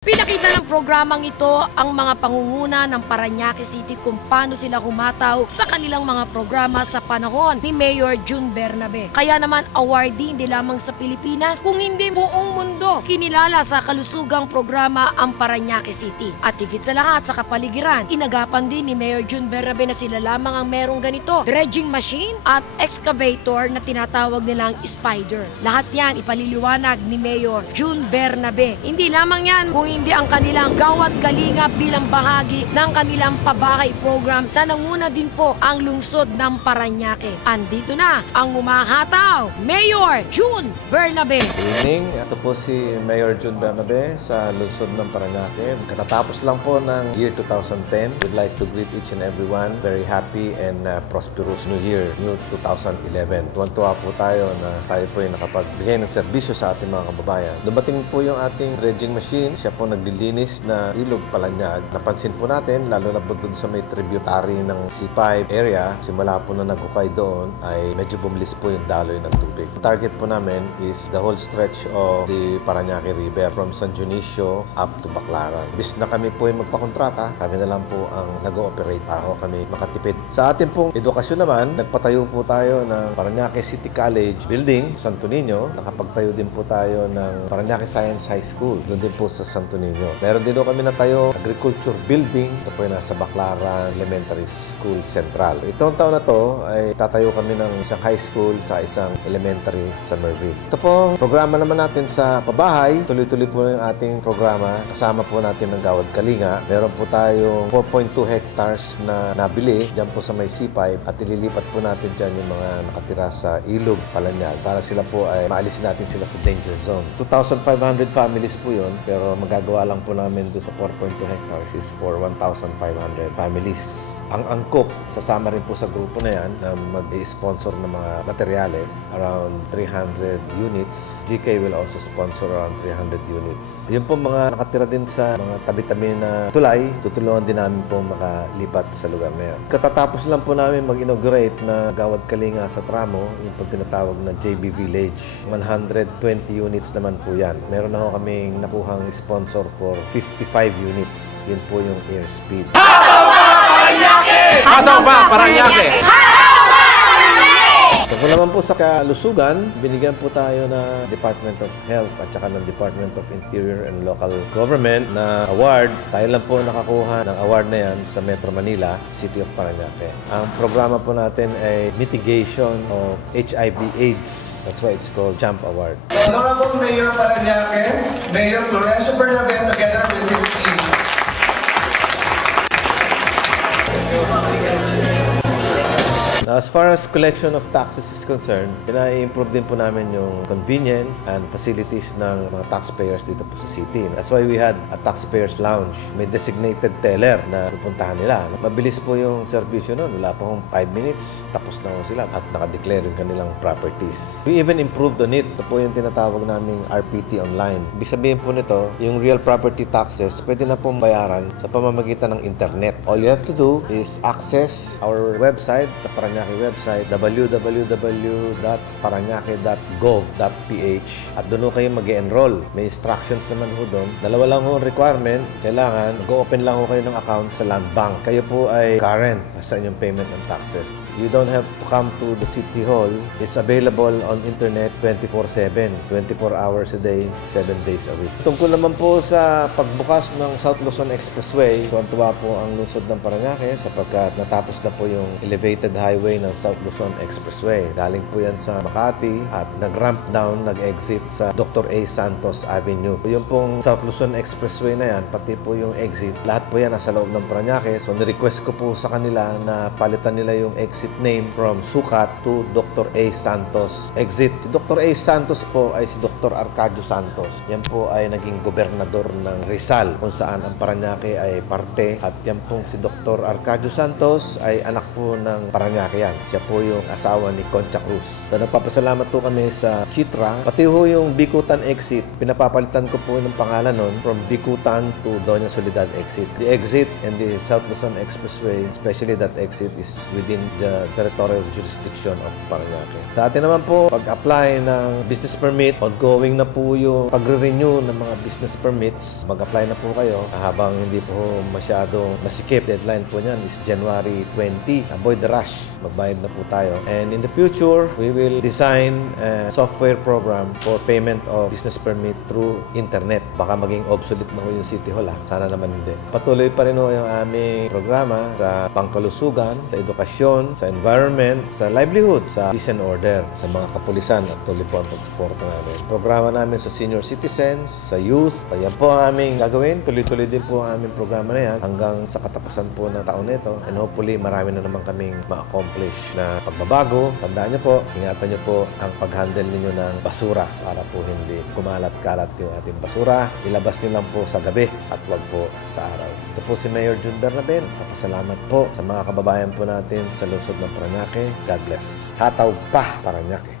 Pinakita ng programang ito ang mga pangunguna ng Parañaque City kung paano sila humataw sa kanilang mga programa sa panahon ni Mayor June Bernabe. Kaya naman awardee hindi lamang sa Pilipinas, kung hindi buong mundo, kinilala sa kalusugang programa ang Parañaque City. At higit sa lahat sa kapaligiran, inagapan din ni Mayor June Bernabe na sila lamang ang merong ganito, dredging machine at excavator na tinatawag nilang spider. Lahat yan ipaliliwanag ni Mayor June Bernabe. Hindi lamang yan, kung hindi ang kanilang gawad kalinga bilang bahagi ng kanilang pabahay program na nanguna din po ang lungsod ng Parañaque. Andito na ang umahataw, Mayor June Bernabe. Good evening, ito po si Mayor June Bernabe sa lungsod ng Parañaque. Katatapos lang po ng year 2010. We'd like to greet each and everyone very happy and prosperous new year, new 2011. Tuwan-tuwa po tayo na tayo po ay nakapagbigay ng serbisyo sa ating mga kababayan. Dumating po yung ating dredging machine. Siya po naglilinis na ilog Parañaque. Napansin po natin, lalo na po doon sa may tributary ng C5 area, simula po na nagukay doon ay medyo bumilis po yung daloy ng tubig. Target po namin is the whole stretch of the Parañaque River from San Dionisio up to Baclaran. Bis na kami po ay magpakontrata, kami na lang po ang nag-ooperate para ho kami makatipid. Sa ating pong edukasyon naman, nagpatayo po tayo ng Parañaque City College Building, Santo Niño. Nakapagtayo din po tayo ng Parañaque Science High School, doon din po sa Santo Niño. Meron din kami natayo Agriculture Building. Ito po ay nasa Baclaran Elementary School Central. Itong taon na to ay tatayo kami ng isang high school at isang elementary sa Merville. Ito po, programa naman natin sa pabahay. Tuloy-tuloy po yung ating programa. Kasama po natin ng Gawad Kalinga. Meron po tayong 4.2 hectares na nabili dyan po sa may C5 at ililipat po natin dyan yung mga nakatira sa Ilog, Parañaque para sila po ay maalisin natin sila sa danger zone. 2,500 families po yun, pero magagawa lang po namin doon sa 4.2 hectares is for 1,500 families. Ang angkop, sasama rin po sa grupo na yan na mag-sponsor ng mga materyales, around 300 units. GK will also sponsor around 300 units. Yun po mga nakatira din sa mga tabi-tabi na tulay, tutulungan din namin po makalipat sa lugar na yan. Katatapos lang po namin mag-inaugurate na Gawad Kalinga sa Tramo, yung po tinatawag na JB Village. 120 units naman po yan. Meron na ho kaming nakuhang sponsor for 55 units. Yun po yung airspeed. Hataw ba, Parañaque! Hataw ba, Parañaque! Tungkol naman po sa kalusugan, binigyan po tayo na Department of Health at saka ng Department of Interior and Local Government na award. Tayo lang po nakakuha ng award na yan sa Metro Manila, City of Parañaque. Ang programa po natin ay Mitigation of HIV/AIDS. That's why it's called JAMP Award. Honorable Mayor Parañaque, Mayor Florencio Bernabe together with his team. As far as collection of taxes is concerned, pina-improve din po namin yung convenience and facilities ng mga taxpayers dito po sa city. That's why we had a taxpayers lounge. May designated teller na pupuntahan nila. Mabilis po yung serbisyo nun. Wala pa kong 5 minutes, tapos na po sila at nakadeclare yung kanilang properties. We even improved on it. Ito po yung tinatawag naming RPT online. Ibig sabihin po nito, yung real property taxes, pwede na pong bayaran sa pamamagitan ng internet. All you have to do is access our website, the Parañaque website, www.parañaque.gov.ph, at doon ho kayo mag-enroll. May instructions naman ho doon. Dalawa lang ho requirement. Kailangan mag-open lang ho kayo ng account sa Land Bank. Kayo po ay current sa inyong payment ng taxes. You don't have to come to the City Hall. It's available on internet 24/7, 24 hours a day, 7 days a week. Tungkol naman po sa pagbukas ng South Luzon Expressway, tuwan-tuwa po ang lungsod ng Parañaque sapagkat natapos na po yung elevated highway ng South Luzon Expressway. Galing po yan sa Makati at nag-ramp down, nag-exit sa Dr. A. Santos Avenue. Yung pong South Luzon Expressway na yan, pati po yung exit, lahat po yan nasa loob ng Parañaque. So, nirequest ko po sa kanila na palitan nila yung exit name from Sukat to Dr. A. Santos exit. Si Dr. A. Santos po ay si Dr. Arcadio Santos. Yan po ay naging gobernador ng Rizal, kung saan ang Parañaque ay parte. At yan pong si Dr. Arcadio Santos ay anak po ng Parañaque yan. Siya po yung asawa ni Concha Cruz. So nagpapasalamat po kami sa Chitra. Pati ho yung Bicutan exit, pinapapalitan ko po ng pangalan nun from Bicutan to Doña Soledad exit. The exit and the South Luzon Expressway, especially that exit, is within the territorial jurisdiction of Parañaque. Paranaque. Sa atin naman po, pag-apply ng business permit, ongoing na po yung pagre-renew ng mga business permits. Mag-apply na po kayo habang hindi po masyadong masikip. Deadline po niyan is January 20. Avoid the rush. Magbayad na po tayo. And in the future, we will design a software program for payment of business permit through internet. Baka maging obsolete na po yung City Hall. Sana naman hindi. Patuloy pa rin po yung aming programa sa pangkalusugan, sa edukasyon, sa environment, sa livelihood, sa peace and order, sa mga kapulisan at tuloy po ang pagsuporta namin. Programa namin sa senior citizens, sa youth. Yan po ang aming gagawin. Tuloy-tuloy din po ang aming programa na yan hanggang sa katapusan po ng taon nito. And hopefully, marami na naman kaming ma-accomplish na pagbabago. Tandaan nyo po, ingatan nyo po ang pag-handle ninyo ng basura para po hindi kumalat-kalat yung ating basura. Ilabas nyo lang po sa gabi at wag po sa araw. Ito po si Mayor June Bernabe. Nagpapasalamat po sa mga kababayan po natin sa lungsod ng Paranaque. God bless. Hataw pa, Paranaque.